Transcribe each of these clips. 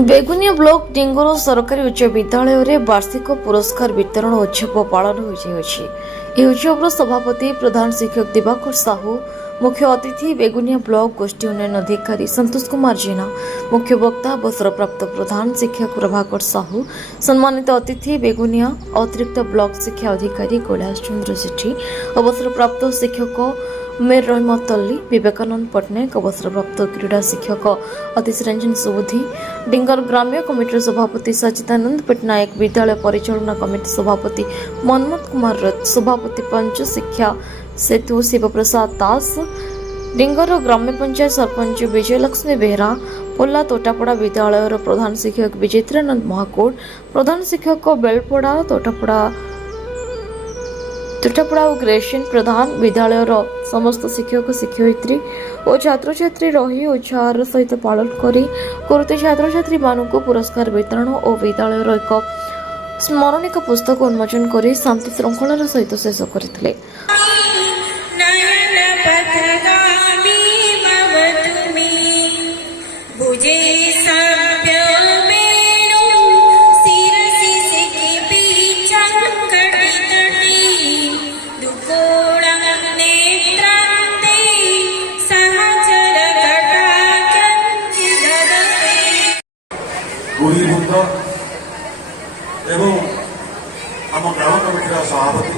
Begunia block डिंगोर सरकारी उच्च विद्यालय में वार्षिक पुरस्कार वितरण उत्सव पालन होत्सव सभापति प्रधान शिक्षक दिवाकर साहू मुख्य अतिथि बेगुनिया ब्लॉक गोष्ठी उन्नयन अधिकारी संतोष कुमार जेना मुख्य वक्ता अवसरप्राप्त प्रधान शिक्षक प्रभाकर साहू सम्मानित अतिथि बेगुनिया अतिरिक्त ब्लॉक शिक्षा अधिकारी कैलाश चंद्र सेठी अवसरप्राप्त शिक्षक मेयर रहमत अली विवेकानंद पट्टनायक अवसरप्राप्त क्रीड़ा शिक्षक अतीश रंजन सुबुद्धि डिंगर ग्राम्य कमिटर सभापति सचिदानंद पट्टनायक विद्यालय परिचालना कमिटी सभापति मनमोहन कुमार रथ सभापति पंच शिक्षा सेतु शिवप्रसाद दास डिंगर ग्राम्य पंचायत सरपंच विजयलक्ष्मी बेहरा पोला तोटापड़ा विद्यालय प्रधान शिक्षक विजेन्द्रानंद महाकोट प्रधान शिक्षक बेलपड़ा तोटापड़ा और ग्रेशियन प्रधान विद्यालय समस्त शिक्षक शिक्षयित्री और छात्र छात्री रही उत्साह सहित पालन करते छात्र छात्री मानक पुरस्कार वितरण और विद्यालय एक स्मरणिक पुस्तक उन्मोचन कर शांति श्रृंखलार सहित शेष करते। एवं आम ग्राम कमिटर सभापति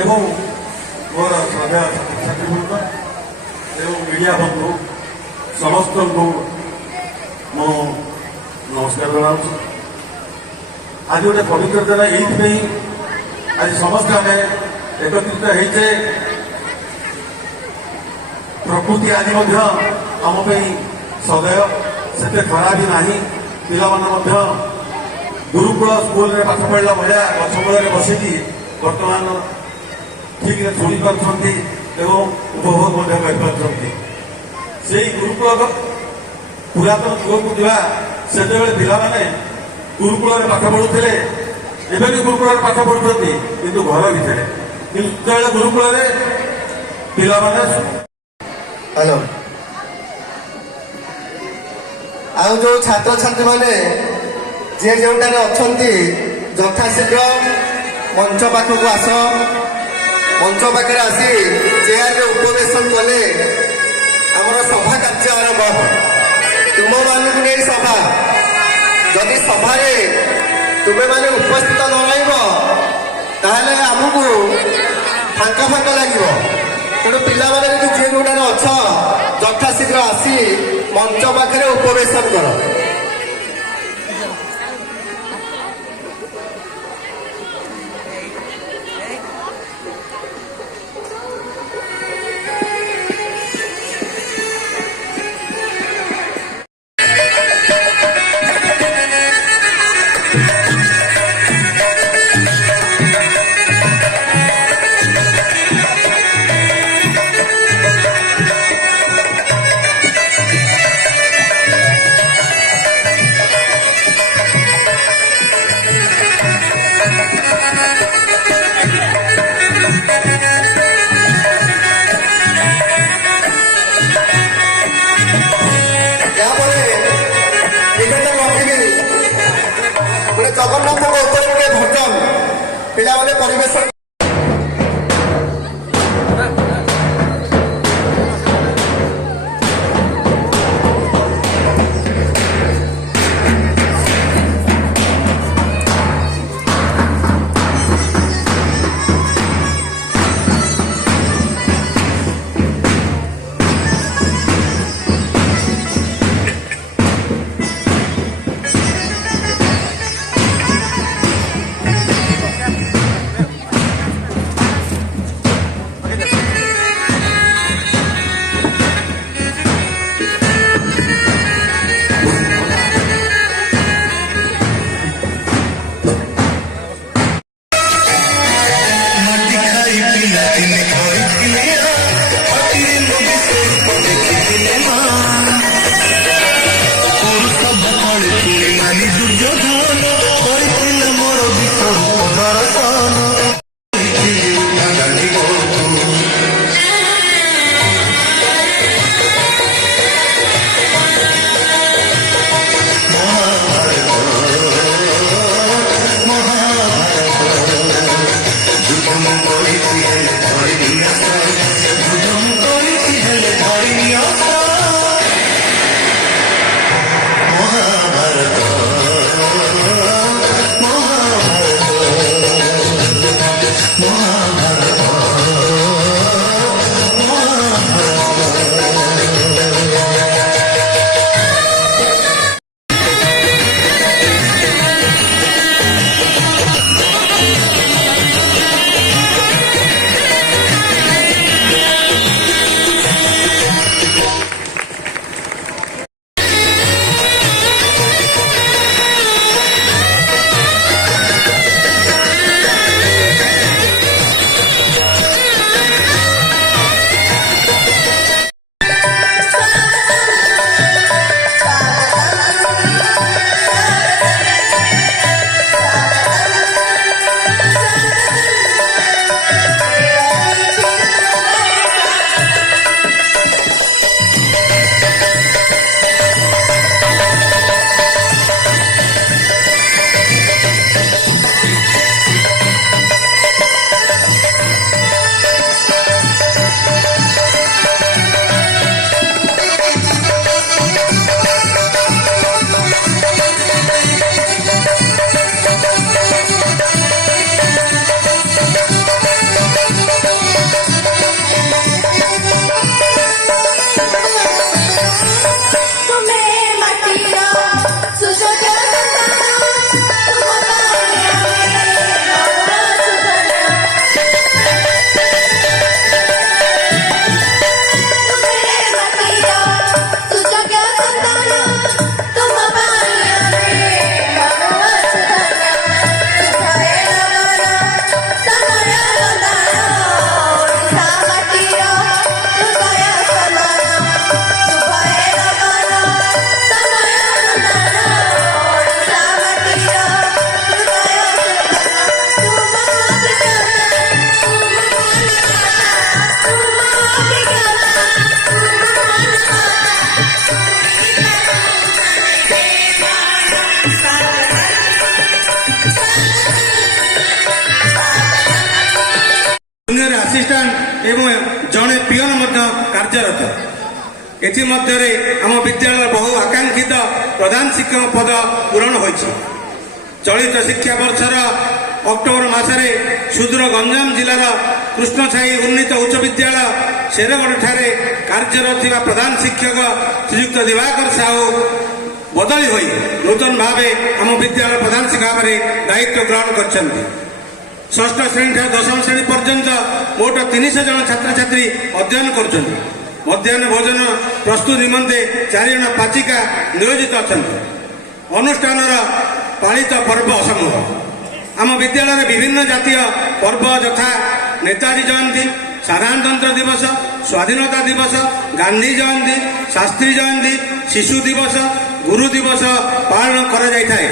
एवं मोर श्रद्धा छात्रीवृंद एवं मीडिया बंधु समस्त को मो नमस्कार जनाऊँ। आज गोटे पवित्र दिन ये आज समस्त आम एकत्रित होते प्रकृति आज आम सदैव से खराब ही नहीं पिला गुरुकुल स्कूल में पाठ पढ़ला भाया गछ मूल बसिकी बर्तमान ठीक शुणी पार्टी उपभोग से गुरुकुल पुरातन युग को से पिला गुरुकुल में पाठ पढ़ुते एवं भी गुरुकुल पाठ पढ़ुंट कि घर भितर गुरुकुल पिला हेलो आउ जो छात्र छात्री मैंने जे जोटार अच्छा यथाशीघ्र मंच पाखक आस मंच पाखे आसी चेयर उपवेशन कले आमर सभा कार्य आरंभ तुम मानक नहीं सभा जदि सभारे तुम्हें मैंने उपस्थित न रही आमको फांका फांका लगे तेणु पिला जे जोटार अच्छा यथाशीघ्र आसी मंच पाखे उपवेशन कर। जगन्नाथ भजन पिला परिवेश ଆସିଷ୍ଟାଣ୍ଟ ଏବଂ ଜଣେ ପିଅନ ମଧ୍ୟ କାର୍ଯ୍ୟରତ। ଏଥିମଧ୍ୟରେ ଆମ ବିଦ୍ୟାଳୟର ବହୁ ଆକାଂକ୍ଷିତ ପ୍ରଧାନ ଶିକ୍ଷକ ପଦ ପୂରଣ ହୋଇଛି। ଚଳିତ ଶିକ୍ଷାବର୍ଷର ଅକ୍ଟୋବର ମାସରେ ସୁଦୂର ଗଞ୍ଜାମ ଜିଲ୍ଲାର କୃଷ୍ଣସାହି ଉନ୍ନୀତ ଉଚ୍ଚ ବିଦ୍ୟାଳୟ ଶେରଗଡ଼ଠାରେ କାର୍ଯ୍ୟରତ ଥିବା ପ୍ରଧାନ ଶିକ୍ଷକ ଶ୍ରୀଯୁକ୍ତ ଦିବାକର ସାହୁ ବଦଳି ହୋଇ ନୂତନ ଭାବେ ଆମ ବିଦ୍ୟାଳୟ ପ୍ରଧାନ ଶିକ୍ଷକ ଭାବରେ ଦାୟିତ୍ୱ ଗ୍ରହଣ କରିଛନ୍ତି। ଷଷ୍ଠ ଶ୍ରେଣୀଠାରୁ ଦଶମ ଶ୍ରେଣୀ ପର୍ଯ୍ୟନ୍ତ ମୋଟ 300 ଜଣ ଛାତ୍ରଛାତ୍ରୀ ଅଧ୍ୟୟନ କରୁଛନ୍ତି। ମଧ୍ୟାହ୍ନ ଭୋଜନ ପ୍ରସ୍ତୁତ ନିମନ୍ତେ 4 ଜଣ ପାଚିକା ନିୟୋଜିତ ଅଛନ୍ତି। ଅନୁଷ୍ଠାନର ପାଳିତ ପର୍ବ ଅସମୂହ। ଆମ ବିଦ୍ୟାଳୟରେ ବିଭିନ୍ନ ଜାତୀୟ ପର୍ବ ଯଥା ନେତାଜୀ ଜୟନ୍ତୀ, ସାଧାରଣତନ୍ତ୍ର ଦିବସ, ସ୍ୱାଧୀନତା ଦିବସ, ଗାନ୍ଧୀ ଜୟନ୍ତୀ, ଶାସ୍ତ୍ରୀ ଜୟନ୍ତୀ, ଶିଶୁ ଦିବସ, ଗୁରୁ ଦିବସ ପାଳନ କରାଯାଇଥାଏ।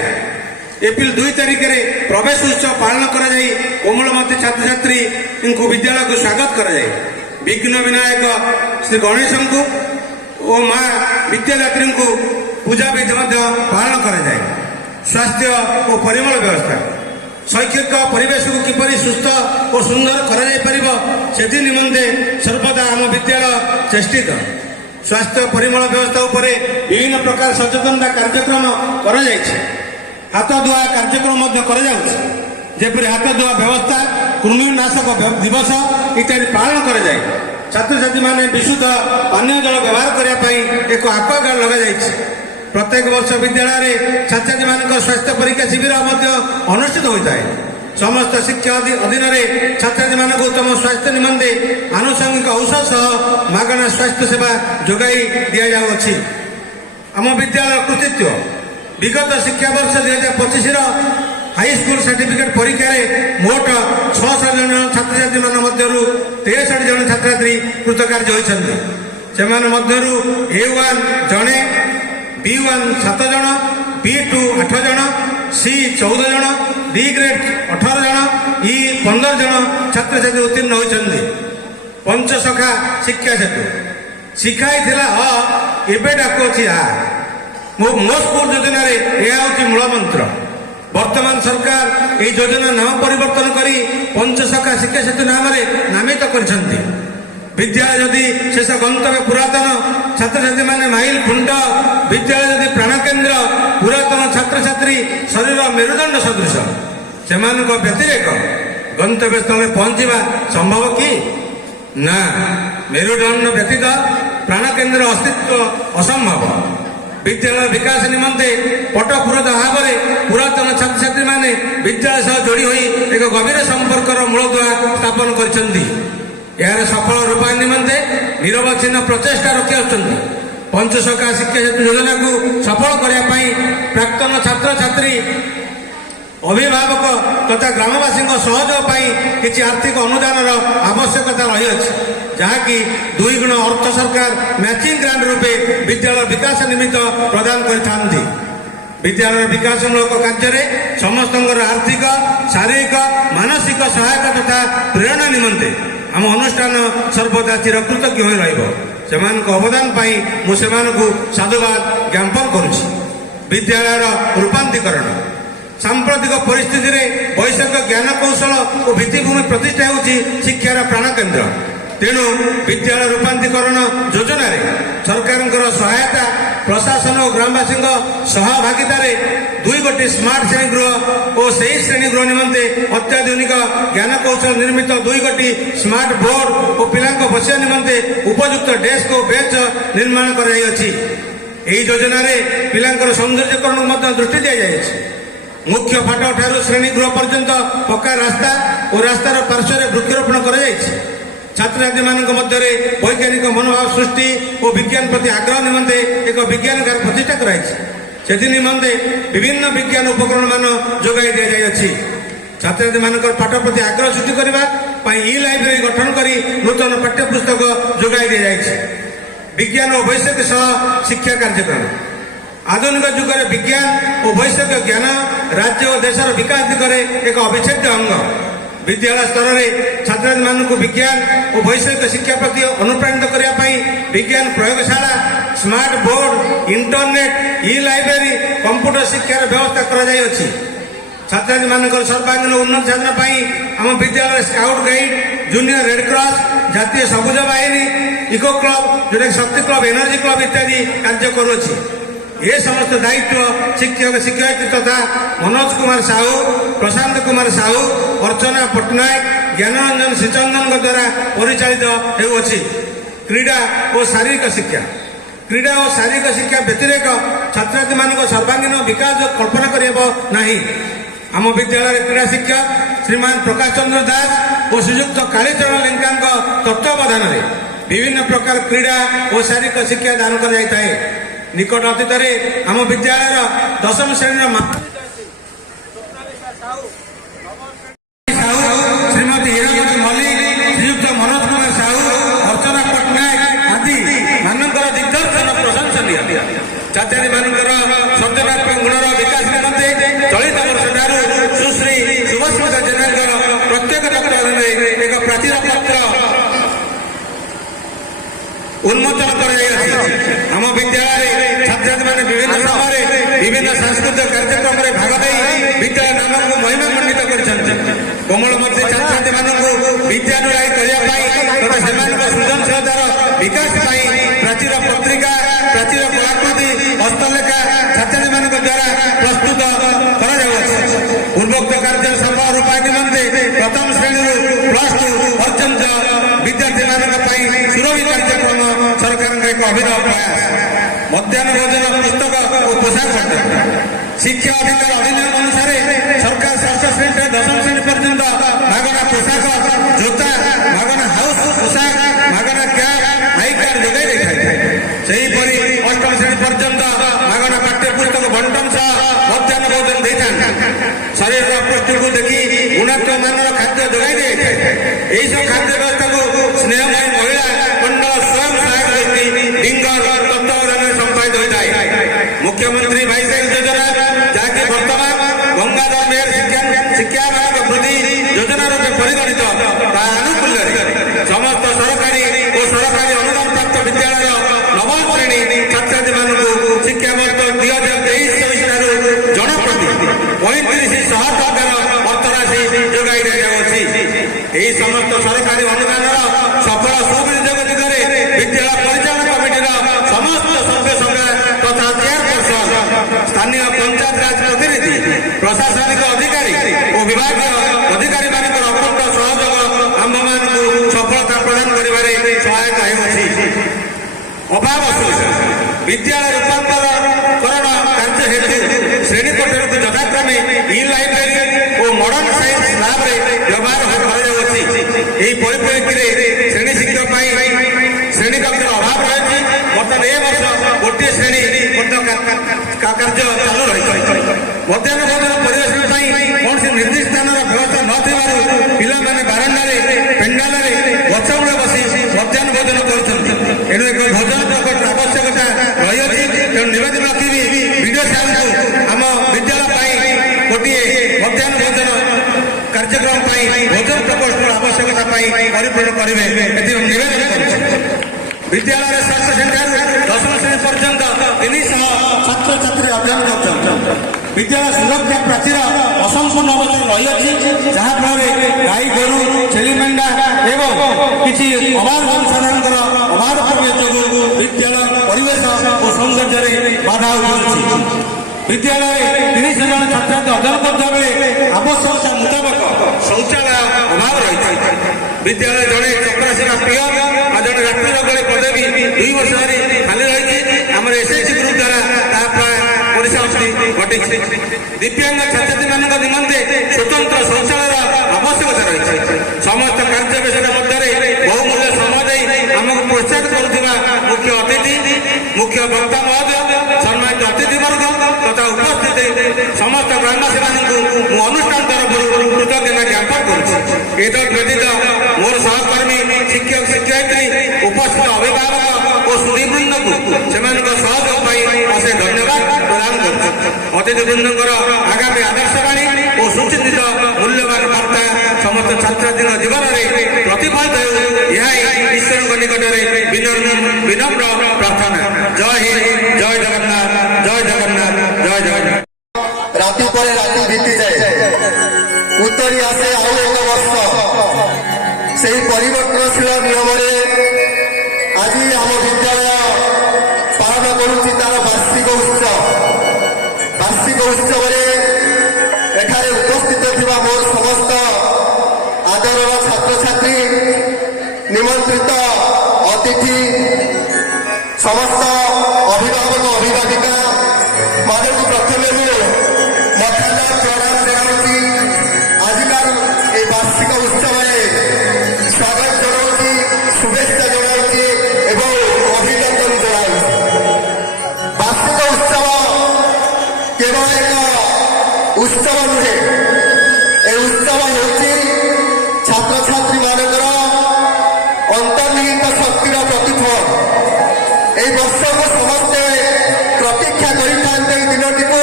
ଏପ୍ରିଲ 2 ତାରିଖରେ ପ୍ରବେଶ ଉତ୍ସବ ପାଳନ କରାଯାଇ କୋମଳମତି ଛାତ୍ରଛାତ୍ରୀଙ୍କୁ ବିଦ୍ୟାଳୟକୁ ସ୍ୱାଗତ କରାଯାଏ। ବିଘ୍ନ ବିନାୟକ ଶ୍ରୀ ଗଣେଶଙ୍କୁ ଓ ମା ବିଦ୍ୟାଦାତ୍ରୀଙ୍କୁ ପୂଜାବିଧି ମଧ୍ୟ ପାଳନ କରାଯାଏ। ସ୍ୱାସ୍ଥ୍ୟ ଓ ପରିମଳ ବ୍ୟବସ୍ଥା। ଶୈକ୍ଷିକ ପରିବେଶକୁ କିପରି ସୁସ୍ଥ ଓ ସୁନ୍ଦର କରାଯାଇପାରିବ ସେଥି ନିମନ୍ତେ ସର୍ବଦା ଆମ ବିଦ୍ୟାଳୟ ଚେଷ୍ଟିତ। ସ୍ୱାସ୍ଥ୍ୟ ପରିମଳ ବ୍ୟବସ୍ଥା ଉପରେ ବିଭିନ୍ନ ପ୍ରକାର ସଚେତନତା କାର୍ଯ୍ୟକ୍ରମ କରାଯାଇଛି। ହାତ ଧୁଆ କାର୍ଯ୍ୟକ୍ରମ ମଧ୍ୟ କରାଯାଉଛି। ଯେପରି ହାତ ଧୁଆ ବ୍ୟବସ୍ଥା, କୃମିନାଶକ ଦିବସ ଇତ୍ୟାଦି ପାଳନ କରାଯାଏ। ଛାତ୍ରଛାତ୍ରୀମାନେ ବିଶୁଦ୍ଧ ପାନୀୟ ଜଳ ବ୍ୟବହାର କରିବା ପାଇଁ ଏକ ଆକ୍ୱାଗାର୍ଡ ଲଗାଯାଇଛି। ପ୍ରତ୍ୟେକ ବର୍ଷ ବିଦ୍ୟାଳୟରେ ଛାତ୍ରଛାତ୍ରୀମାନଙ୍କ ସ୍ୱାସ୍ଥ୍ୟ ପରୀକ୍ଷା ଶିବିର ମଧ୍ୟ ଅନୁଷ୍ଠିତ ହୋଇଥାଏ। ସମସ୍ତ ଶିକ୍ଷା ଅଧୀନରେ ଛାତ୍ରଛାତ୍ରୀମାନଙ୍କୁ ଉତ୍ତମ ସ୍ୱାସ୍ଥ୍ୟ ନିମନ୍ତେ ଆନୁଷଙ୍ଗିକ ଔଷଧ ସହ ମାଗଣା ସ୍ୱାସ୍ଥ୍ୟ ସେବା ଯୋଗାଇ ଦିଆଯାଉଅଛି। ଆମ ବିଦ୍ୟାଳୟର କୃତିତ୍ୱ। ବିଗତ ଶିକ୍ଷାବର୍ଷ 2025ର ହାଇସ୍କୁଲ ସାର୍ଟିଫିକେଟ ପରୀକ୍ଷାରେ ମୋଟ 66 ଜଣ ଛାତ୍ରଛାତ୍ରୀମାନଙ୍କ ମଧ୍ୟରୁ 63 ଜଣ ଛାତ୍ରଛାତ୍ରୀ କୃତକାର୍ଯ୍ୟ ହୋଇଛନ୍ତି। ସେମାନେ ମଧ୍ୟରୁ A1 ଜଣେ, B1 7 ଜଣ, B2 8 ଜଣ, C 14 ଜଣ, D ଗ୍ରେଡ୍ 18 ଜଣ, E 15 ଜଣ ଛାତ୍ରଛାତ୍ରୀ ଉତ୍ତୀର୍ଣ୍ଣ ହୋଇଛନ୍ତି। ପଞ୍ଚସଖା ଶିକ୍ଷା ସେତୁ। ଶିଖାଇଥିଲା ଅ, ଏବେ ଡାକୁଅଛି ଆ। ମୋ ସ୍କୁଲ ଯୋଜନାରେ ଏହା ହେଉଛି ମୂଳ ମନ୍ତ୍ର। ବର୍ତ୍ତମାନ ସରକାର ଏହି ଯୋଜନା ନାମ ପରିବର୍ତ୍ତନ କରି ପଞ୍ଚସଖା ଶିକ୍ଷା ସେତୁ ନାମରେ ନାମିତ କରିଛନ୍ତି। ବିଦ୍ୟାଳୟ ଯଦି ଶେଷ ଗନ୍ତବ୍ୟ ପୁରାତନ, ଛାତ୍ରଛାତ୍ରୀମାନେ ମାଇଲ ଖୁଣ୍ଟ, ବିଦ୍ୟାଳୟ ଯଦି ପ୍ରାଣକେନ୍ଦ୍ର, ପୁରାତନ ଛାତ୍ରଛାତ୍ରୀ ଶରୀର ମେରୁଦଣ୍ଡ ସଦୃଶ। ସେମାନଙ୍କ ବ୍ୟତିରେକ ଗନ୍ତବ୍ୟ ସ୍ଥଳରେ ପହଞ୍ଚିବା ସମ୍ଭବ କି? ନା, ମେରୁଦଣ୍ଡ ବ୍ୟତୀତ ପ୍ରାଣକେନ୍ଦ୍ର ଅସ୍ତିତ୍ୱ ଅସମ୍ଭବ। ବିଦ୍ୟାଳୟ ବିକାଶ ନିମନ୍ତେ ପଟପୁରଦ ଭାବରେ ପୁରାତନ ଛାତ୍ରଛାତ୍ରୀମାନେ ବିଦ୍ୟାଳୟ ସହ ଯୋଡ଼ି ହୋଇ ଏକ ଗଭୀର ସମ୍ପର୍କର ମୂଳଦୁଆ ସ୍ଥାପନ କରିଛନ୍ତି। ଏହାର ସଫଳ ରୂପାୟନ ନିମନ୍ତେ ନିରବଚ୍ଛିନ୍ନ ପ୍ରଚେଷ୍ଟା ରଖି ଆସୁଛନ୍ତି। ପଞ୍ଚସଖା ଶିକ୍ଷା ସେତୁ ଯୋଜନାକୁ ସଫଳ କରିବା ପାଇଁ ପ୍ରାକ୍ତନ ଛାତ୍ରଛାତ୍ରୀ, ଅଭିଭାବକ ତଥା ଗ୍ରାମବାସୀଙ୍କ ସହଯୋଗ ପାଇଁ କିଛି ଆର୍ଥିକ ଅନୁଦାନର ଆବଶ୍ୟକତା ରହିଅଛି, ଯାହାକି 2 ଗୁଣ ଅର୍ଥ ସରକାର ମ୍ୟାଚିଂ ଗ୍ରାଣ୍ଟ ରୂପେ ବିଦ୍ୟାଳୟ ବିକାଶ ନିମିତ୍ତ ପ୍ରଦାନ କରିଥାନ୍ତି। ବିଦ୍ୟାଳୟର ବିକାଶମୂଳକ କାର୍ଯ୍ୟରେ ସମସ୍ତଙ୍କର ଆର୍ଥିକ, ଶାରୀରିକ, ମାନସିକ ସହାୟତା ତଥା ପ୍ରେରଣା ନିମନ୍ତେ ଆମ ଅନୁଷ୍ଠାନ ସର୍ବଦା ଚିରକୃତଜ୍ଞ ହୋଇ ରହିବ। ସେମାନଙ୍କ ଅବଦାନ ପାଇଁ ମୁଁ ସେମାନଙ୍କୁ ସାଧୁବାଦ ଜ୍ଞାପନ କରୁଛି। ବିଦ୍ୟାଳୟର ରୂପାନ୍ତରୀକରଣ। ସାମ୍ପ୍ରତିକ ପରିସ୍ଥିତିରେ ବୈଷୟିକ ଜ୍ଞାନ କୌଶଳ ଓ ଭିତ୍ତିଭୂମି ପ୍ରତିଷ୍ଠା ହେଉଛି ଶିକ୍ଷାର ପ୍ରାଣକେନ୍ଦ୍ର। ତେଣୁ ବିଦ୍ୟାଳୟ ରୂପାନ୍ତରୀକରଣ ଯୋଜନାରେ ସରକାରଙ୍କର ସହାୟତା, ପ୍ରଶାସନ ଓ ଗ୍ରାମବାସୀଙ୍କ ସହଭାଗିତାରେ 2 ଗୋଟି ସ୍ମାର୍ଟ ଶ୍ରେଣୀଗୃହ ଓ ସେହି ଶ୍ରେଣୀଗୃହ ନିମନ୍ତେ ଅତ୍ୟାଧୁନିକ ଜ୍ଞାନ କୌଶଳ ନିର୍ମିତ 2 ଗୋଟି ସ୍ମାର୍ଟ ବୋର୍ଡ ଓ ପିଲାଙ୍କ ବସିବା ନିମନ୍ତେ ଉପଯୁକ୍ତ ଡେସ୍କ ଓ ବେଞ୍ଚ ନିର୍ମାଣ କରାଯାଇଅଛି। ଏହି ଯୋଜନାରେ ପିଲାଙ୍କର ସୌନ୍ଦର୍ଯ୍ୟକରଣକୁ ମଧ୍ୟ ଦୃଷ୍ଟି ଦିଆଯାଇଛି। ମୁଖ୍ୟ ଫାଟକ ଠାରୁ ଶ୍ରେଣୀଗୃହ ପର୍ଯ୍ୟନ୍ତ ପକ୍କା ରାସ୍ତା ଓ ରାସ୍ତାର ପାର୍ଶ୍ୱରେ ବୃକ୍ଷରୋପଣ କରାଯାଇଛି। ଛାତ୍ରଛାତ୍ରୀମାନଙ୍କ ମଧ୍ୟରେ ବୈଜ୍ଞାନିକ ମନୋଭାବ ସୃଷ୍ଟି ଓ ବିଜ୍ଞାନ ପ୍ରତି ଆଗ୍ରହ ନିମନ୍ତେ ଏକ ବିଜ୍ଞାନଗାର ପ୍ରତିଷ୍ଠା କରାଯାଇଛି। ସେଥି ନିମନ୍ତେ ବିଭିନ୍ନ ବିଜ୍ଞାନ ଉପକରଣମାନ ଯୋଗାଇ ଦିଆଯାଇଅଛି। ଛାତ୍ରଛାତ୍ରୀମାନଙ୍କର ପାଠ ପ୍ରତି ଆଗ୍ରହ ସୃଷ୍ଟି କରିବା ପାଇଁ ଇ-ଲାଇବ୍ରେରୀ ଗଠନ କରି ନୂତନ ପାଠ୍ୟପୁସ୍ତକ ଯୋଗାଇ ଦିଆଯାଇଛି। ବିଜ୍ଞାନ ଓ ବୈଷୟିକ ସହ ଶିକ୍ଷା କାର୍ଯ୍ୟକ୍ରମ। ଆଧୁନିକ ଯୁଗରେ ବିଜ୍ଞାନ ଓ ବୈଷୟିକ ଜ୍ଞାନ ରାଜ୍ୟ ଓ ଦେଶର ବିକାଶ ଦିଗରେ ଏକ ଅବିଚ୍ଛେଦ୍ୟ ଅଙ୍ଗ। ବିଦ୍ୟାଳୟ ସ୍ତରରେ ଛାତ୍ରଛାତ୍ରୀମାନଙ୍କୁ ବିଜ୍ଞାନ ଓ ବୈଷୟିକ ଶିକ୍ଷା ପ୍ରତି ଅନୁପ୍ରାଣିତ କରିବା ପାଇଁ ବିଜ୍ଞାନ ପ୍ରୟୋଗଶାଳା, smart board, internet, e library, computer ଶିକ୍ଷାର ବ୍ୟବସ୍ଥା କରାଯାଇଅଛି। ଛାତ୍ରଛାତ୍ରୀ ମାନଙ୍କର ସର୍ବାଙ୍ଗୀନ ଉନ୍ନତି ସାଧନ ପାଇଁ ଆମ ବିଦ୍ୟାଳୟରେ scout guide, junior red cross, ଜାତୀୟ ସବୁଜ ବାହିନୀ, ଇକୋ କ୍ଲବ, ଯୋଉଟା ଶକ୍ତି କ୍ଲବ, ଏନର୍ଜି କ୍ଲବ ଇତ୍ୟାଦି କାର୍ଯ୍ୟ କରୁଅଛି। ଏ ସମସ୍ତ ଦାୟିତ୍ୱ ଶିକ୍ଷକ ଶିକ୍ଷୟିତ୍ରୀ ତଥା ମନୋଜ କୁମାର ସାହୁ, ପ୍ରଶାନ୍ତ କୁମାର ସାହୁ, ଅର୍ଚ୍ଚନା ପଟ୍ଟନାୟକ, ଜ୍ଞାନରଞ୍ଜନ ଶ୍ରୀଚନ୍ଦନଙ୍କ ଦ୍ୱାରା ପରିଚାଳିତ ହେଉଅଛି। କ୍ରୀଡ଼ା ଓ ଶାରୀରିକ ଶିକ୍ଷା କ୍ରୀଡ଼ା ଓ ଶାରୀରିକ ଶିକ୍ଷା ବ୍ୟତିରେକ ଛାତ୍ରଛାତ୍ରୀମାନଙ୍କ ସର୍ବାଙ୍ଗୀନ ବିକାଶ କଳ୍ପନା କରିହେବ ନାହିଁ। ଆମ ବିଦ୍ୟାଳୟରେ କ୍ରୀଡ଼ା ଶିକ୍ଷକ ଶ୍ରୀମାନ ପ୍ରକାଶ ଚନ୍ଦ୍ର ଦାସ ଓ ଶ୍ରୀଯୁକ୍ତ କାଳୀଚରଣ ଲେଙ୍କାଙ୍କ ତତ୍ତ୍ୱାବଧାନରେ ବିଭିନ୍ନ ପ୍ରକାର କ୍ରୀଡ଼ା ଓ ଶାରୀରିକ ଶିକ୍ଷା ଦାନ କରାଯାଇଥାଏ। ନିକଟ ଅତୀତରେ ଆମ ବିଦ୍ୟାଳୟର 10ମ ଶ୍ରେଣୀର ଶ୍ରୀମତୀ ହୀରାବତୀ ମଲ୍ଲିକ, ଶ୍ରୀଯୁକ୍ତ ମନୋଜ କୁମାର ସାହୁ, ଅର୍ଚ୍ଚନା ପଟ୍ଟନାୟକ ଆଦି ମାନଙ୍କର ଦିଗ୍ଦର୍ଶନ ପ୍ରଶଂସନୀୟ। ଛାତ୍ରଛାତ୍ରୀମାନଙ୍କର ସର୍ଜନାତ୍ମକ ଗୁଣର ବିକାଶ ନିମନ୍ତେ ଚଳିତ ବର୍ଷଠାରୁ ସୁଶ୍ରୀ ଶୁଭସ୍ମିତା ଜେନାଙ୍କର ପ୍ରତ୍ୟେକ ତତ୍ତ୍ୱାବଧାନରେ ଏକ ପ୍ରାଚୀର ପତ୍ର ଉନ୍ମୋଚନ କରାଯାଇଅଛି। ଆମ ବିଦ୍ୟାଳୟରେ ଛାତ୍ରଛାତ୍ରୀମାନେ ବିଭିନ୍ନ ସମୟରେ ବିଭିନ୍ନ ସାଂସ୍କୃତିକ କାର୍ଯ୍ୟକ୍ରମରେ ଭାଗ ନେଇ ବିଦ୍ୟାଳୟ ନାମକୁ ମହିମାମଣ୍ଡିତ କରିଛନ୍ତି। କୋମଳମତି ଛାତ୍ରଛାତ୍ରୀମାନଙ୍କୁ ବିଦ୍ୟାନୁରାଗୀ କରିବା ପାଇଁ ତଥା ସେମାନଙ୍କ ସୃଜନଶୀଳତାର ବିକାଶ ପାଇଁ ପ୍ରାଚୀର ପତ୍ରିକା, ପ୍ରାଚୀର କଳାକୃତି, ହସ୍ତଲେଖା ଛାତ୍ରଛାତ୍ରୀମାନଙ୍କ ଦ୍ୱାରା ପ୍ରସ୍ତୁତ କରାଯାଉଅଛି। ପୂର୍ବୋକ୍ତ କାର୍ଯ୍ୟ ସଫଳ ରୂପାୟନ ନିମନ୍ତେ ପ୍ରଥମ ଶ୍ରେଣୀରୁ +2 ପର୍ଯ୍ୟନ୍ତ ବିଦ୍ୟାର୍ଥୀମାନଙ୍କ ପାଇଁ ସୁରଭି କାର୍ଯ୍ୟକ୍ରମ ସରକାରଙ୍କ ଏକ ଅଭିନବ ପ୍ରୟାସ। ମଧ୍ୟାହ୍ନ ଭୋଜନ, ପୁସ୍ତକ ଓ ପୋଷାକ ବଣ୍ଟନ। ଶିକ୍ଷା ଅଧିକାର ଅଧିନିୟମ ଅନୁସାରେ ସରକାର ଷଷ୍ଠ ଶ୍ରେଣୀରେ 10ମ ଶ୍ରେଣୀ ପର୍ଯ୍ୟନ୍ତ ମାଗଣା ପୋଷାକ, ଜୋତା, ମାଗଣା ହାଉସ ପୋଷାକ, ମାଗଣା କ୍ୟାବ୍, ଆଇ କାର୍ଡ ଯୋଗାଇ ଦେଇଥାଏ। ସେହିପରି 8ମ ଶ୍ରେଣୀ ପର୍ଯ୍ୟନ୍ତ ମାଗଣା ପାଠ୍ୟ ପୁସ୍ତକ ବଣ୍ଟନ ସହ ମଧ୍ୟାହ୍ନ ଭୋଜନ ଦେଇଥାନ୍ତି। ଶରୀରର ଅପୁଷ୍ଟିକୁ ଦେଖି ଗୁଣାତ୍ମକ ମାନର ଖାଦ୍ୟ ଯୋଗାଇ ଦିଆଯାଇଥାଏ। ଏହିସବୁ ଖାଦ୍ୟ ବ୍ୟବସ୍ଥାକୁ ସ୍ନେହମୟୀ ମହିଳା ମଣ୍ଡଳ ସ୍ୱୟଂ ସହାୟକ ଗୋଷ୍ଠୀ ଡିଙ୍ଗର ତତ୍ତ୍ୱାବଧାନରେ ସମ୍ପାଦିତ ହୋଇଥାଏ। ମୁଖ୍ୟମନ୍ତ୍ରୀ ଭାଇସାଇ ଯୋଜନା, ଯାହାକି ବର୍ତ୍ତମାନ ଗଙ୍ଗାଧର ମେହେର ଶିକ୍ଷାମାନଙ୍କ ବୃଦ୍ଧି ଯୋଜନା ରୂପେ ପରିଗଣିତ, ତାହା ଆନୁକୂଲ୍ୟରେ ସମସ୍ତ ସରକାରୀ ଓ ସରକାରୀ ଅନୁଦାନ ପ୍ରାପ୍ତ ବିଦ୍ୟାଳୟର 9ମ ଶ୍ରେଣୀ ଛାତ୍ରଛାତ୍ରୀମାନଙ୍କୁ ଶିକ୍ଷାବର୍ଷ 2023-24 ଠାରୁ ଜଣପ୍ରତି 35,100 ଟଙ୍କାର ଅର୍ଥରାଶି ଯୋଗାଇ ଦିଆଯାଉଛି। ଏହି ସମସ୍ତ ସରକାରୀ ଅନୁଦାନର ସଫଳ ସୁବିନିଯୋଗ ଦିଗରେ ବିଦ୍ୟାଳୟ ପରିଚାଳନା କମିଟିର ସମସ୍ତ ସଭ୍ୟ ସଂଘ ତଥା ଚେୟାରପର୍ସନ, ସ୍ଥାନୀୟ ପଞ୍ଚାୟତ ରାଜ ପ୍ରତିନିଧି, ପ୍ରଶାସନିକ ଅଧିକାରୀ ଓ ବିଭାଗୀୟ ଅଧିକାରୀମାନଙ୍କର ଅକୁଣ୍ଠ ସହଯୋଗ ଆମ୍ଭମାନଙ୍କୁ ସଫଳତା ପ୍ରଦାନ କରିବାରେ ସହାୟକ ହେଉଛି। ଅଭାବ ଅସୁବିଧା ବିଦ୍ୟାଳୟ ରୂପାନ୍ତରକରଣ କାର୍ଯ୍ୟ ହେତୁ ଶ୍ରେଣୀ କୋଠରୀକୁ ଯଥାକ୍ରମେ ଇ-ଲାଇବ୍ରେରୀ ଓ ମଡର୍ଣ୍ଣ ସାଇନ୍ସ ଲ୍ୟାବରେ ବ୍ୟବହାର କରାଯାଉଅଛି। ଏହି ପରିପ୍ରେକ୍ଷୀରେ ଶ୍ରେଣୀ ଶିକ୍ଷକ ପାଇଁ ଶ୍ରେଣୀ କକ୍ଷର ଅଭାବ ରହିଛି। ବର୍ତ୍ତମାନ ଏ ବର୍ଷ ଗୋଟିଏ ଶ୍ରେଣୀ ମଧ୍ୟ କାର୍ଯ୍ୟ ଚାଲୁ ରହିଛି। ମଧ୍ୟାହ୍ନ ଭୋଜନ ପରିବେଷଣ ପାଇଁ କୌଣସି ନିର୍ଦ୍ଦିଷ୍ଟ ସ୍ଥାନର ବ୍ୟବସ୍ଥା ନଥିବାରୁ ପିଲାମାନେ ବାରଣ୍ଡାରେ, ପେଣ୍ଡାଲରେ, ଗଛ ମୂଳେ ବସି ମଧ୍ୟାହ୍ନ ଭୋଜନ କରୁଛନ୍ତି। ଏଣୁ ଏକ ଭୋଜନ ପ୍ରକୋଷ୍ଠର ଆବଶ୍ୟକତା ରହିଅଛି। ତେଣୁ ନିବେଦନ ରଖିବି ବିଡିଓ ସାହେବଙ୍କୁ ଆମ ବିଦ୍ୟାଳୟ ପାଇଁ ଗୋଟିଏ ମଧ୍ୟାହ୍ନ ଭୋଜନ କାର୍ଯ୍ୟକ୍ରମ ପାଇଁ ଭୋଜନ ପ୍ରକୋଷ୍ଠର ଆବଶ୍ୟକତା ପାଇଁ ପରିପୂର୍ଣ୍ଣ କରିବେ, ଏଥିପାଇଁ ନିବେଦନ କରୁଛି। ବିଦ୍ୟାଳୟରେ ଷଷ୍ଠ ଶ୍ରେଣୀଠାରୁ 10ମ ଶ୍ରେଣୀ ପର୍ଯ୍ୟନ୍ତ 300 ଛାତ୍ରଛାତ୍ରୀ ଅଧ୍ୟୟନ କରୁଛନ୍ତି। ବିଦ୍ୟାଳୟ ସୁରକ୍ଷା ପ୍ରାଚୀର ଅସମ୍ପୂର୍ଣ୍ଣ ଅବସ୍ଥାରେ ରହିଅଛି, ଯାହାଫଳରେ ଗାଈ ଗୋରୁ, ଛେଳି ମେଣ୍ଢା ଏବଂ କିଛି ଅବାଧ ଜନସାଧାରଣଙ୍କର ଅବାଧ ପ୍ରବେଶ ଯୋଗୁଁ ବିଦ୍ୟାଳୟ ପରିବେଶ ଓ ସୌନ୍ଦର୍ଯ୍ୟରେ ବାଧା ଉପୁଜୁଛି। ବିଦ୍ୟାଳୟରେ 30 ଜଣ ଛାତ୍ରଛାତ୍ରୀ ଅଧ୍ୟୟନ କରୁଥିବା ବେଳେ ଆବଶ୍ୟକତା ମୁତାବକ ଶୌଚାଳୟ ଅଭାବ ରହିଥାଏ। ବିଦ୍ୟାଳୟରେ ଜଣେ ଚକ୍ରାସୀନା ପିଅନ ଆଉ ଜଣେ ରାତ୍ରି ଜଗଳି ପଦବୀ 2 ବର୍ଷ ଧରି ଖାଲି ରହିଛି। ଆମର SHG ଗ୍ରୁପ ଦ୍ୱାରା ତାହା ପ୍ରାୟ ପରିସମାପ୍ତି ଘଟିଛି। ଦିବ୍ୟାଙ୍ଗ ଛାତ୍ରଛାତ୍ରୀମାନଙ୍କ ନିମନ୍ତେ ସ୍ୱତନ୍ତ୍ର ଶୌଚାଳୟର ଆବଶ୍ୟକତା ରହିଛି। ସମସ୍ତ କାର୍ଯ୍ୟବ୍ୟସ୍ତତା ମଧ୍ୟରେ ବହୁମୂଲ୍ୟ ସମୟ ଦେଇ ଆମକୁ ପ୍ରୋତ୍ସାହିତ କରୁଥିବା ମୁଖ୍ୟ ଅତିଥି, ମୁଖ୍ୟ ବକ୍ତା ମହୋଦୟ, ସମ୍ମାନିତ ଅତିଥିବର୍ଗ ତଥା ଉପସ୍ଥିତ ସମସ୍ତ ଗ୍ରାମବାସୀମାନଙ୍କୁ ମୁଁ ଅନୁଷ୍ଠାନ ତରଫରୁ କୃତଜ୍ଞତା ଜ୍ଞାପନ କରୁଛି। ଏତଦ୍ ବ୍ୟତୀତ ମୋର ସହକର୍ମୀ, ଶିକ୍ଷକ ଶିକ୍ଷୟିତ୍ରୀ, ଉପସ୍ଥିତ ଅଭିଭାବକ ଓ ସୁଧୀବୃନ୍ଦଙ୍କୁ ସେମାନଙ୍କ ସହଯୋଗ ପାଇଁ ଅଶେଷ ଧନ୍ୟବାଦ ପ୍ରଦାନ କରୁଛି। ଅତିଥିବୃନ୍ଦଙ୍କର ଆଗାମୀ ଆଦର୍ଶବାଣୀ ଓ ସୁଚିନ୍ତିତ ମୂଲ୍ୟବାନ ବାର୍ତ୍ତା ସମସ୍ତ ଛାତ୍ରଛାତ୍ରୀଙ୍କ ଜୀବନରେ ପ୍ରତିଫଳିତ ହେଉ, ଏହା ହିଁ ଈଶ୍ୱରଙ୍କ ନିକଟରେ ବିନମ୍ର ପ୍ରାର୍ଥନା। ଜୟ ହିନ୍ଦ, ଜୟ ଜଗନ୍ନାଥ, ଜୟ ଜଗନ୍ନାଥ, ଜୟ ଜଗନ୍ନାଥ। ରାତି ପରେ ରାତି ବିତିଯାଏ। ଉତ୍ତରି ଆସେ ଆଉ ଏକ ବର୍ଷ। ସେହି ପରିବର୍ତ୍ତନଶୀଳ ନିୟମରେ ଆଜି ଆମ ବିଦ୍ୟାଳୟ ପାଳନ କରୁଛି ତାର ବାର୍ଷିକ ଉତ୍ସବ। ବାର୍ଷିକ ଉତ୍ସବରେ ଏଠାରେ ଉପସ୍ଥିତ ଥିବା ମୋର ସମସ୍ତ ଆଦରର ଛାତ୍ରଛାତ୍ରୀ, ନିମନ୍ତ୍ରିତ ଅତିଥି, ସମସ୍ତ ଅଭିଭାବକ ଅଭିଭାବିକା ମାନଙ୍କୁ ପ୍ରଥମେ ମୁଁ ମଥାନ ପ୍ରଣାମ ଜଣାଉଛି। ଆଜିକାର এই ବାର୍ଷିକ ଉତ୍ସବରେ ସ୍ୱାଗତ ଜଣାଉଛି, ଶୁଭେଚ୍ଛା ଜଣାଉଛି ଏବଂ ଅଭିନନ୍ଦନ ଜଣାଉଛି। ବାର୍ଷିକ ଉତ୍ସବ କେବଳ ଏକ ଉତ୍ସବ ନୁହେଁ, এই ଉତ୍ସବ ହେଉଛି ଛାତ୍ରଛାତ୍ରୀ ମାନଙ୍କର ଅନ୍ତର୍ନିହିତ ଶକ୍ତିର ପ୍ରତିଫଳ। এই ବର୍ଷକୁ ସମସ୍ତେ ପ୍ରତୀକ୍ଷା କରିଥାନ୍ତି এই ଦିନଟିକୁ।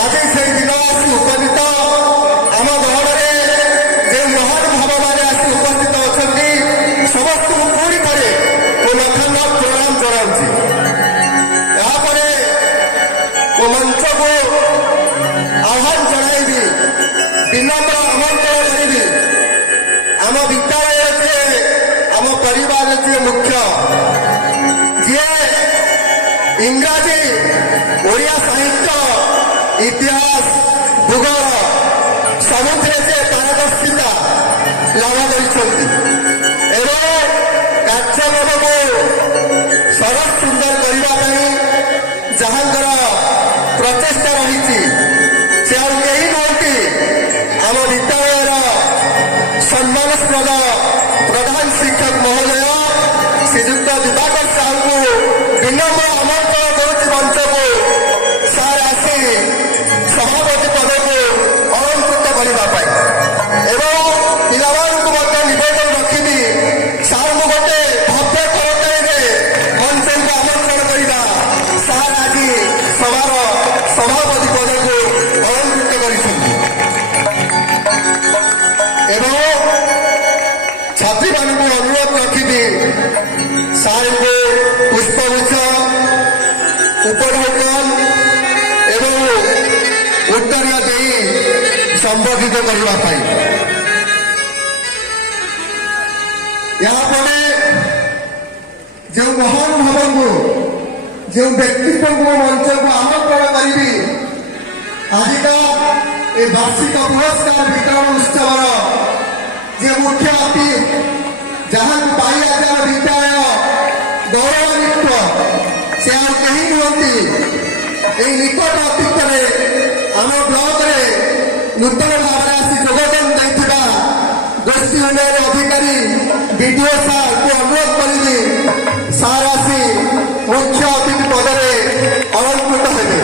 ଆଜି ସେହି ଦିନ ଆସି ଉପନୀତ। ଆମ ଗହଣରେ ଯେ ମହାନୁଭାବମାନେ ଆସି ଉପସ୍ଥିତ ଅଛନ୍ତି ସମସ୍ତଙ୍କୁ ପୁଣି ଥରେ ମୋ ଲକ୍ଷଣ ପ୍ରଣାମ ଜଣାଉଛି। ଏହାପରେ ମୋ ମଞ୍ଚକୁ ଆହ୍ୱାନ ଜଣାଇବି, ବିନମ୍ର ଆମନ୍ତ୍ରଣ କରିବି ଆମ ବିଦ୍ୟାଳୟରେ ଯିଏ, ଆମ ପରିବାରରେ ଯିଏ ମୁଖ୍ୟ, ଯିଏ ଇଂରାଜୀ, ଓଡ଼ିଆ ସାହିତ୍ୟ, ଇତିହାସ, ଭୂଗୋଳ ସବୁଥିରେ ସେ ପାରଦର୍ଶିତା ଲାଭ କରିଛନ୍ତି ଏବଂ କାର୍ଯ୍ୟକ୍ରମକୁ ସରସ ସୁନ୍ଦର କରିବା ପାଇଁ ଯାହାଙ୍କର ପ୍ରଚେଷ୍ଟା ରହିଛି ସେ ଆଉ କେହି ନୁହନ୍ତି, ଆମ ବିଦ୍ୟାଳୟର ସମ୍ମାନସ୍ପଦ ପ୍ରଧାନ ଶିକ୍ଷକ ମହୋଦୟ ଶ୍ରୀଯୁକ୍ତ ଦିବାକର ସାହୁଙ୍କୁ ବିନମ୍ର ଆମନ୍ତ୍ରଣ କରୁଛି ମଞ୍ଚକୁ। ସାର୍ ଆସି ସଭାପତି ପଦକୁ ଅଳଙ୍କୃତ କରିବା ପାଇଁ ଏବଂ ପିଲାମାନଙ୍କୁ ମଧ୍ୟ ନିବେଦନ ରଖିବି, ସାର୍ଙ୍କୁ ଗୋଟେ ଭବ୍ୟ କରତାଳିରେ ମଞ୍ଚକୁ ଆମନ୍ତ୍ରଣ କରିବା। ସାର୍ ଆଜି ସଭାର ସଭାପତି ପଦକୁ ଅଳଙ୍କୃତ କରିଛନ୍ତି ଏବଂ ଛାତ୍ରୀମାନଙ୍କୁ ଅନୁରୋଧ ରଖିବି ସାର୍ଙ୍କୁ ପୁଷ୍ପଗୁଚ୍ଛ, ଉପଢୌକନ ଏବଂ ଉତ୍ତରୀୟ ଦେଇ ସମ୍ବୋଧିତ କରିବା ପାଇଁ। ଏହାପରେ ଯେଉଁ ମହାନୁଭାବଙ୍କୁ, ଯେଉଁ ବ୍ୟକ୍ତିତ୍ୱଙ୍କୁ ମଞ୍ଚକୁ ଆମନ୍ତ୍ରଣ କରିବି, ଆଜିକା ଏ ବାର୍ଷିକ ପୁରସ୍କାର ବିତରଣ ଉତ୍ସବର ଯେ ମୁଖ୍ୟ ଅତିଥି, ଯାହାକୁ ପାଇ ଆଜି ଆମ ବିଦ୍ୟାଳୟ ଗୌରବାନ୍ୱିତ, ସେ ଆଉ କେହି ନୁହନ୍ତି, ଏହି ନିକଟ ଅତୀତରେ ଆମ ବ୍ଲକରେ ନୂତନ ଭାବରେ ଆସି ଯୋଗଦାନ ଦେଇଥିବା ଗୋଷ୍ଠୀ ଉନ୍ନୟନ ଅଧିକାରୀ ବିଡିଓ ସାର୍ଙ୍କୁ ଅନୁରୋଧ କରିବି ସାର୍ ଆସି ମୁଖ୍ୟ ଅତିଥି ପଦରେ ଅଳଙ୍କୃତ ହେବେ।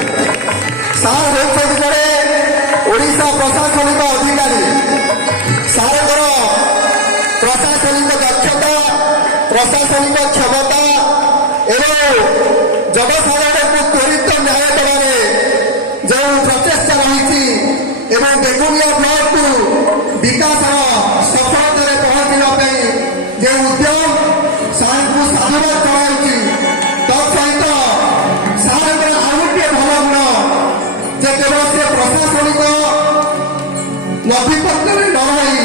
ସାର୍ ହେଉଛନ୍ତି ଜଣେ ଓଡ଼ିଶା ପ୍ରଶାସନିକ ଅଧିକାରୀ। ସାର୍ଙ୍କର ପ୍ରଶାସନିକ ଦକ୍ଷତା, ପ୍ରଶାସନିକ କ୍ଷମତା ଏବଂ ଜନସାଧାରଣଙ୍କୁ ତ୍ୱରିତ ନ୍ୟାୟ ଦେବାରେ ଯେଉଁ ପ୍ରଚେଷ୍ଟା ରହିଛି ଏବଂ ବେଗୁନିଆ ବ୍ଲକକୁ ବିକାଶର ସଫଳତାରେ ପହଞ୍ଚିବା ପାଇଁ ଯେଉଁ ଉଦ୍ୟମ, ସାର୍ଙ୍କୁ ସାଧୁବାଦ ଜଣାଉଛି। ତତ୍ସହିତ ସାର୍ଙ୍କର ଆଉ ଗୋଟିଏ ଭଲ ଗୁଣ ଯେ କେବଳ ସେ ପ୍ରଶାସନିକ ନଭିପତ୍ରରେ ନ ରହି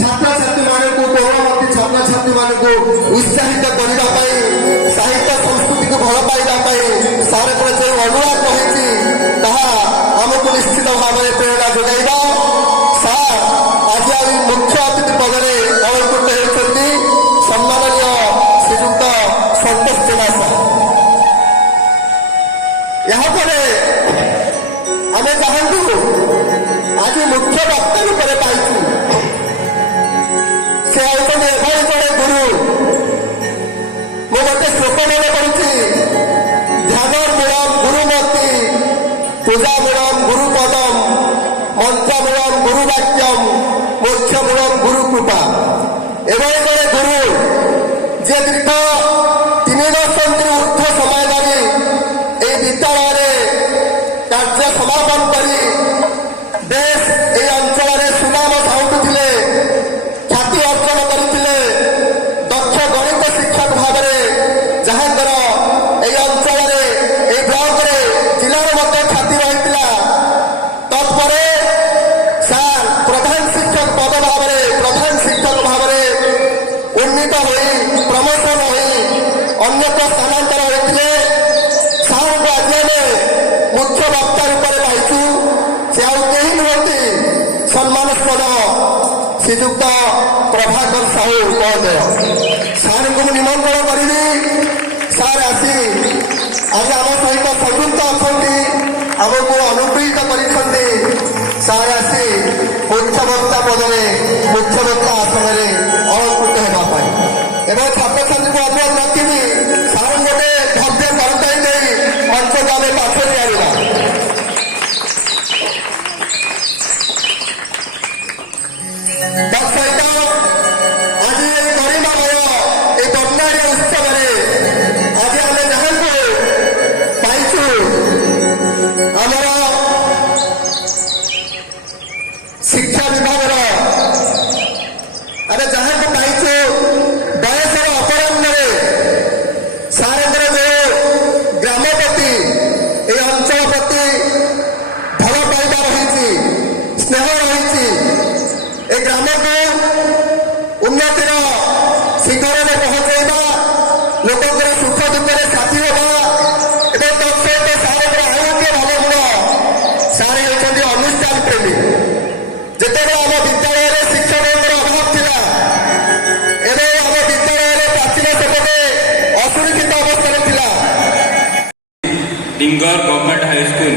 ଛାତ୍ରଛାତ୍ରୀମାନଙ୍କୁ, ଗୌରବତୀ ଛାତ୍ରଛାତ୍ରୀମାନଙ୍କୁ ଉତ୍ସାହିତ କରିବା ପାଇଁ, ସାହିତ୍ୟ ସଂସ୍କୃତିକୁ ଭଲ ପାଇବା ପାଇଁ ସାର୍ଙ୍କର ଯେଉଁ ଅନୁରୋଧ ରହିଛି ତାହା ଆମକୁ ନିଶ୍ଚିତ ଭାବରେ ପ୍ରେରଣା ଯୋଗାଇବ। ସାର୍ ଆଜି ଆଉ ମୁଖ୍ୟ ଅତିଥି ପଦରେ ଅଳଙ୍କୃତ ହେଉଛନ୍ତି ସମ୍ମାନନୀୟ ଶ୍ରୀଯୁକ୍ତ ସନ୍ତୋଷ ଜେନା ସାର୍। ଏହାପରେ ଆମେ ଯାହାଙ୍କୁ ଆଜି ମୁଖ୍ୟ ବକ୍ତା ରୂପରେ ପାଇଛୁ, ସେ ହେଉଛନ୍ତି ଏଭଳି ଜଣେ ଗୁରୁ। ମୁଁ ଗୋଟେ ଶ୍ଲୋକ ମନେ କରୁଛି, ଧ୍ୟାନ ମୂଳମ୍ ଗୁରୁମତି, ପୂଜା ମୂଳମ୍ ଗୁରୁ ପଦମ୍, ମନ୍ତ୍ର ମୂଳମ୍ ଗୁରୁ ବାକ୍ୟମ୍, ମୋକ୍ଷ ମୂଳମ୍ ଗୁରୁ କୃପା। ଏଭଳି ଜଣେ ଗୁରୁ ଯେ ଦୀର୍ଘ 3 ଦଶନ୍ଧିରୁ ଉର୍ଦ୍ଧ୍ୱ ସମୟ ଧରି ଏହି ବିଦ୍ୟାଳୟରେ କାର୍ଯ୍ୟ ସମାପନ କରି ବେଶ ଏହି ଅଞ୍ଚଳରେ ସୁନାମ ସାଉଁଟୁଥିଲେ, ଖ୍ୟାତି ଅର୍ଜନ କରିଥିଲେ। ଦକ୍ଷ ଗଣିତ ଶିକ୍ଷକ ଭାବରେ ଯାହାଙ୍କର ଏହି ଅଞ୍ଚଳରେ, ଏହି ବ୍ଲକରେ, ଜିଲ୍ଲାର ମଧ୍ୟ ଖ୍ୟାତି ରହିଥିଲା। ତତ୍ପରେ ସାର୍ ପ୍ରଧାନ ସମ୍ମାନସ୍ପଦ ଶ୍ରୀଯୁକ୍ତ ପ୍ରଭାକର ସାହୁ ମହୋଦୟ ସାର୍ଙ୍କୁ ମୁଁ ନିମନ୍ତ୍ରଣ କରିବି। ସାର୍ ଆସି ଆଜି ଆମ ସହିତ ସଂଯୁକ୍ତ ଅଛନ୍ତି, ଆମକୁ ଅନୁପ୍ରେରିତ କରିଛନ୍ତି। ସାର୍ ଆସି ମୁଖ୍ୟବକ୍ତା ପଦରେ ମୁଖ୍ୟବକ୍ତା ଆସନରେ ଅଳଙ୍କୃତ ହେବା ପାଇଁ ଏବଂ ଛାତ୍ରଛାତ୍ରୀଙ୍କୁ ଅନୁରୋଧ ରଖିବି ସାର୍ ଗୋଟେ ଭବ୍ୟ କରତାଳି ଦେଇ ମଞ୍ଚକୁ ଆମେ ପାଖରେ ଆଣିବା। ତତ୍ସହିତ ଆଜି ଏହି ଗରିମାମୟ ଏହି ବର୍ଣ୍ଣାଢ୍ୟ ଉତ୍ସବରେ ଆଜି ଆମେ ଯାହାଙ୍କୁ ପାଇଛୁ ଆମର ଶିକ୍ଷା ବିଭାଗର ଆମେ ଯାହାକୁ ପାଇଛୁ ବୟସର ଅପରାହ୍ନରେ ସାରଙ୍କର ଯେଉଁ ଗ୍ରାମ ପ୍ରତି ଏହି ଅଞ୍ଚଳ ପ୍ରତି ଭଲ ପାଇବା ରହିଛି, ସ୍ନେହ ରହିଛି, ଏ ଗ୍ରାମକୁ ଉନ୍ନତିର ଶିଖରରେ ପହଞ୍ଚାଇବା, ଲୋକଙ୍କର ସୁଖ ଦୁଃଖରେ ସାଥୀ ହେବା ଏବଂ ତତ୍ସହିତ ସାରଙ୍କର ଆଉ ଗୋଟିଏ ଭଲ ଗୁଣ, ସାର ହେଉଛନ୍ତି ଅନୁଷ୍ଠାନ ପ୍ରେମୀ। ଯେତେବେଳେ ଆମ ବିଦ୍ୟାଳୟରେ ଶିକ୍ଷକଙ୍କର ଅଭାବ ଥିଲା ଏବଂ ଆମ ବିଦ୍ୟାଳୟରେ ପ୍ରାଚୀନ ସେପଟେ ଅସୁରକ୍ଷିତ ଅବସ୍ଥାରେ ଥିଲା। डिंगर government high school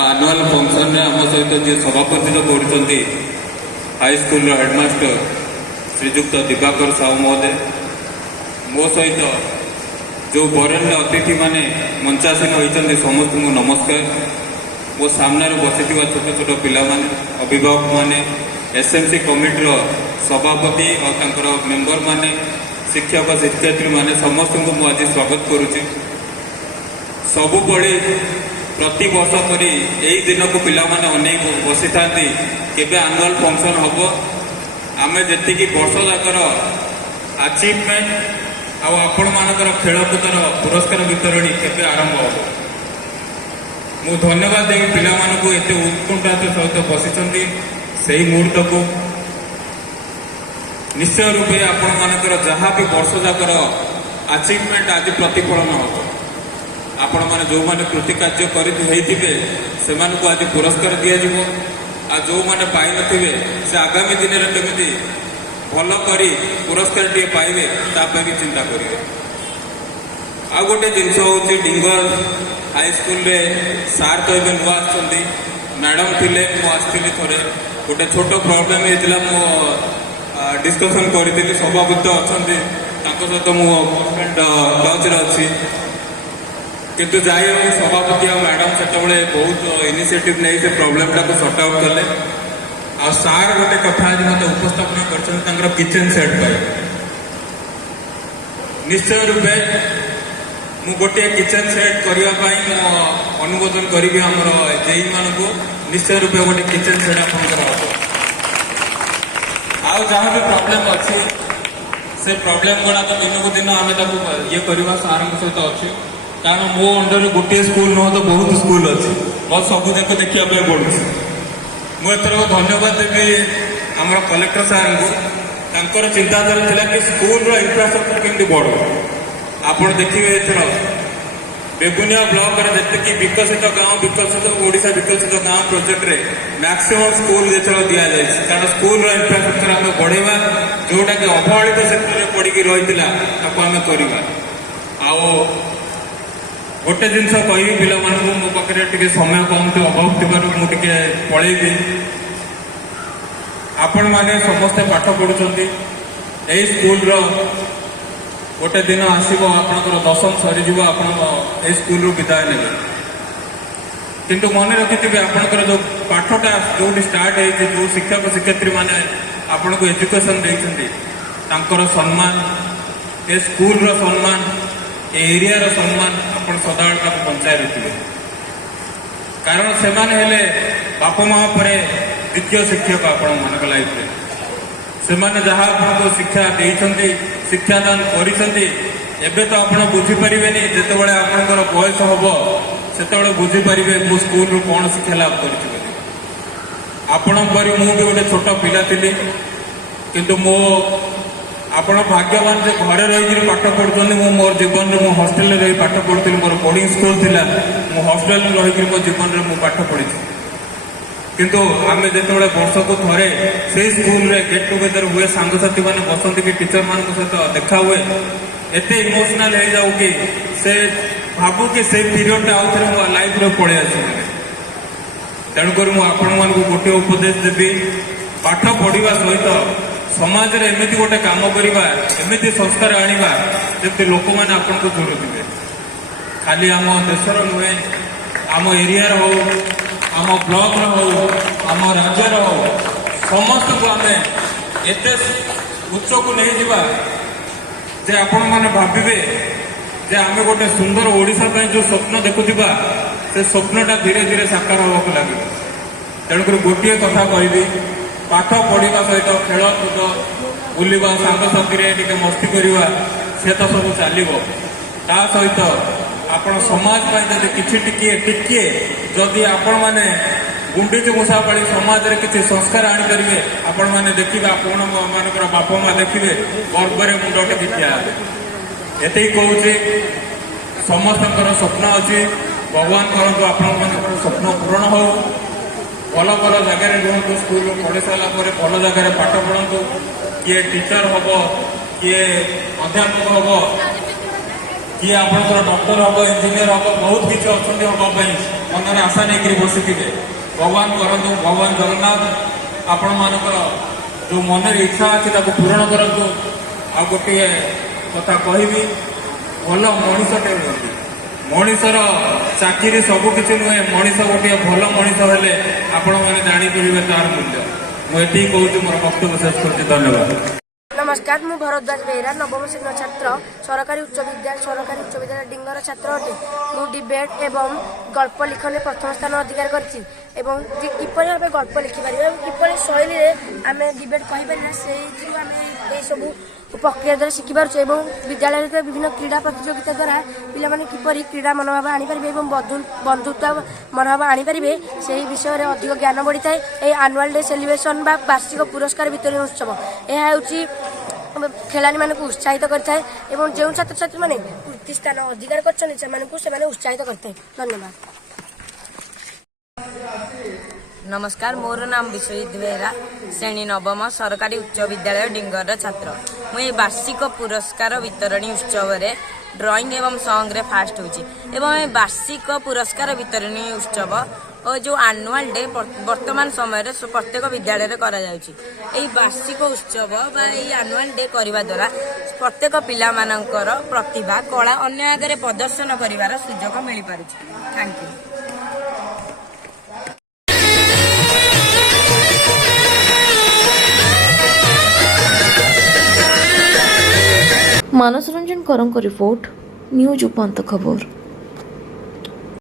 annual function में आम सहित जी सभापतित्व करुँच हाई स्कूल हेडमास्टर श्रीजुक्त दिवाकर साहू महोदय, मो सहित जो बरेण्य अतिथि माने मंचासीन होती समस्त को नमस्कार। मो सामने बसी छोट छोट पिला माने अभिभावक माने एसएमसी कमिटी सभापति और मेंबर माने शिक्षक शिक्षयित्री माने समस्त को आज स्वागत करुच्ची। सबु बड़ी प्रति वर्ष परी यही दिन को पिला माने अनेक बसी था केबे आनुआल फंक्शन हम आम जी वर्ष जाकर अचिवमेंट आपण मानकर खेलकूदर पुरस्कार वितरणी केबे आरंभ हो। मु धन्यवाद देवी पिला मानकु एते उत्कंठा सहित बसी से मुहूर्त को निश्चय रूपे आपण मानकर जहाँ भी वर्ष जाकर अचिवमेंट आज प्रतिफलन हम। आपण मैंने जो मैंने कृतिकार्य करते से आज पुरस्कार दिज्व आ जो मैंने पाई नथिबे से आगामी दिन में केमी भल कर पुरस्कार टे पाइबे तापर भी चिंता करेंगे। आ गोटे जिनस हूँ डिंगर हाई स्कूल रे सार तो ये नुआ मैडम थिले आसती थे गोटे छोट प्रोब्लेम होता मो डिस्कसन करी सभापति अच्छा सहित मुझे टच अच्छी किंतु जाए सभापति और मैडम से बहुत इनिशिएटिव नहीं से प्रोब्लेम टाक सॉर्ट आउट कले। आ सार गोटे कथा आज मत उपस्थापन कर किचन सेट पर निश्चय रूपे मु गोटे किचन सेट करने अनुमोदन करी आमर जेई मान को निश्चय रूपे गोटे किचन सेट आप जहाँ भी प्रॉब्लम अच्छी से प्रॉब्लम गुड़ा तो दिन को दिन आम ये करवा सार सहित अच्छे कारण मो अंडर गोटे स्कूल नुह तो बहुत स्कूल अच्छी बहुत सब जाक देखा पड़ू। मुझे धन्यवाद देवी आम कलेक्टर सार को चिंताधारा था कि स्कूल इंफ्रास्ट्रक्चर केमती बढ़ आप देखिए एथर बेगुनिया ब्लॉक जी विकसित गाँव विकसित ओडिशा विकसित गाँव प्रोजेक्ट रे मैक्सिमम स्कूल दि जाए कारण स्कूल इंफ्रास्ट्रक्चर आम बढ़ेवा जोटा कि अवहेलित क्षेत्र में पड़ी रही आम करवा। गोटे जिनस कह पिला मो पाखे टे समय कम थे अभाव थी मुझे पलैबी आपण मैंने समस्ते पाठ पढ़ुंट यही स्कूल गोटे दिन आसब आपंकर दशम सरीज आप स्कूल विदाय ने किंतु मन रखिथे आपंकर जो पाठटा जो स्टार्ट हो जो शिक्षक शिक्षयित्री मैंने आपन को एजुकेशन देते सम्मान ए स्कूल सम्मान एरिया सम्मान आप सदाबेले ताको बंचाई रखिए कारण से बाप माँ पर द्वितीय शिक्षक आपण मान लाइफ से जहाँ आपको शिक्षा देते शिक्षादान करते तो आप बुझीपारे जितेबाला आपंकर बयस हम से बुझीपारे मो स्कूल कौन शिक्षा लाभ कर आपण परी मु भी गोटे छोट पिला थी किंतु मो आपण भाग्यवान जो घरे रही पाठ पढ़ुं मोर जीवन में मो हॉस्टेल रही पाठ पढ़ुली मोर बोर्डिंग स्कूल थिला मो हॉस्टेल रही मो जीवन में पाठ पढ़ी କିନ୍ତୁ ଆମେ ଯେତେବେଳେ ବର୍ଷକୁ ଥରେ ସେଇ ସ୍କୁଲରେ ଗେଟ୍ ଟୁଗେଦର ହୁଏ, ସାଙ୍ଗସାଥି ମାନେ ବସନ୍ତି କି ଟିଚର ମାନଙ୍କ ସହିତ ଦେଖା ହୁଏ, ଏତେ ଇମୋସନାଲ ହେଇଯାଉ କି ସେ ଭାବୁ କି ସେଇ ପିରିୟଡଟା ଆଉ ଥରେ ମୋ ଲାଇଫରେ ପଳେଇ ଆସିବ। ତେଣୁକରି ମୁଁ ଆପଣମାନଙ୍କୁ ଗୋଟିଏ ଉପଦେଶ ଦେବି, ପାଠ ପଢିବା ସହିତ ସମାଜରେ ଏମିତି ଗୋଟେ କାମ କରିବା, ଏମିତି ସଂସ୍କାର ଆଣିବା ଯେମିତି ଲୋକମାନେ ଆପଣଙ୍କୁ ଯୋଡୁଥିବେ। ଖାଲି ଆମ ଦେଶର ନୁହେଁ, ଆମ ଏରିଆର ହଉ, ଆମ ବ୍ଲକର ହଉ, ଆମ ରାଜ୍ୟର ହଉ, ସମସ୍ତଙ୍କୁ ଆମେ ଏତେ ଉଚ୍ଚକୁ ନେଇଯିବା ଯେ ଆପଣମାନେ ଭାବିବେ ଯେ ଆମେ ଗୋଟେ ସୁନ୍ଦର ଓଡ଼ିଶା ପାଇଁ ଯୋଉ ସ୍ୱପ୍ନ ଦେଖୁଥିବା ସେ ସ୍ୱପ୍ନଟା ଧୀରେ ଧୀରେ ସାକାର ହେବାକୁ ଲାଗିବ। ତେଣୁକରି ଗୋଟିଏ କଥା କହିବି, ପାଠ ପଢିବା ସହିତ ଖେଳକୁଦ, ବୁଲିବା, ସାଙ୍ଗସାଥିରେ ଟିକେ ମସ୍ତି କରିବା, ସେ ତ ସବୁ ଚାଲିବ। ତା ସହିତ ଆପଣ ସମାଜ ପାଇଁ ଯଦି କିଛି ଟିକିଏ ଯଦି ଆପଣମାନେ ଗୁଣ୍ଡିଚି ମୂଷା ପାଳି ସମାଜରେ କିଛି ସଂସ୍କାର ଆଣିପାରିବେ, ଆପଣମାନେ ଦେଖିବେ, ଆପଣମାନଙ୍କର ବାପା ମା ଦେଖିବେ, ଗର୍ବରେ ମୁଣ୍ଡ ଟେକି ଠିଆ ହେବେ। ଏତିକି କହୁଛି, ସମସ୍ତଙ୍କର ସ୍ୱପ୍ନ ଅଛି, ଭଗବାନ କରନ୍ତୁ ଆପଣମାନଙ୍କର ସ୍ୱପ୍ନ ପୂରଣ ହଉ। ଭଲ ଭଲ ଜାଗାରେ ରୁହନ୍ତୁ, ସ୍କୁଲରୁ ପଢି ସାରିଲା ପରେ ଭଲ ଜାଗାରେ ପାଠ ପଢନ୍ତୁ। କିଏ ଟିଚର ହବ, କିଏ ଅଧ୍ୟାପକ ହବ, କିଏ ଆପଣଙ୍କର ଡକ୍ଟର ହବ, ଇଞ୍ଜିନିୟର ହବ, ବହୁତ କିଛି ଅଛନ୍ତି ହବା ପାଇଁ ମନରେ ଆଶା ନେଇକରି ବସିଥିବେ। ଭଗବାନ କରନ୍ତୁ, ଭଗବାନ ଜଗନ୍ନାଥ ଆପଣମାନଙ୍କର ଯୋଉ ମନରେ ଇଚ୍ଛା ଅଛି ତାକୁ ପୂରଣ କରନ୍ତୁ। ଆଉ ଗୋଟିଏ କଥା କହିବି, ଭଲ ମଣିଷଟେ ହୁଅନ୍ତି। ମଣିଷର ଚାକିରି ସବୁ କିଛି ନୁହେଁ, ମଣିଷ ଗୋଟିଏ ଭଲ ମଣିଷ ହେଲେ ଆପଣମାନେ ଜାଣିପାରିବେ ତାର ମୂଲ୍ୟ। ମୁଁ ଏତିକି କହୁଛି, ମୋର ବକ୍ତବ୍ୟ ଶେଷ କରୁଛି। ଧନ୍ୟବାଦ। नमस्कार, मु भरद्वाज बेहेरा नवम श्रेणी छात्र सरकारी उच्च विद्यालय डिंगर छात्र अटे। मु डिबेट एवं गल्प लिखन में प्रथम स्थान अधिकार करछि एवं किपरि भाबे गल्प लिखिपार किपरि शैली आम डिबेट कहीपर से सब प्रक्रिया द्वारा शिखिपार एवं विद्यालय विभिन्न क्रीड़ा प्रतियोगिता द्वारा पिलामाने किपरि क्रीड़ा मनोभाव आनीपारे एवं बंधुत्व मनोभाव आनीपारे से विषय में अधिक ज्ञान बढ़ी थाए। ये आनुआल डे सेलिब्रेशन बा वार्षिक पुरस्कार वितरण उत्सव यह खेलाड़ी मानक उत्साहित करता है एवं जो छात्र छात्री मैंने वृत्ति स्थान अधिकार कर उत्साहित करता है। धन्यवाद। नमस्कार, मोर नाम विश्वजित बेहेरा, श्रेणी नवम सरकारी उच्च विद्यालय डिंगर छात्र। मुझे वार्षिक पुरस्कार वितरणी उत्सव रे ड्राइंग एवं सॉन्ग रे फास्ट होची एवं वार्षिक पुरस्कार वितरणी उत्सव और जो आनुआल डे वर्तमान समय रे प्रत्येक विद्यालय रे करा जाउची। एई वार्षिक उत्सव बा एई आनुआल डे करिवा द्वारा प्रत्येक पिला मानकर प्रतिभा कला अन्य आगे प्रदर्शन करिवार सुयोग मिली पारुची। Thank you. ମାନସ ରଞ୍ଜନ କରଙ୍କ ରିପୋର୍ଟ, ନ୍ୟୁଜ୍ ଉପାନ୍ତ ଖବର।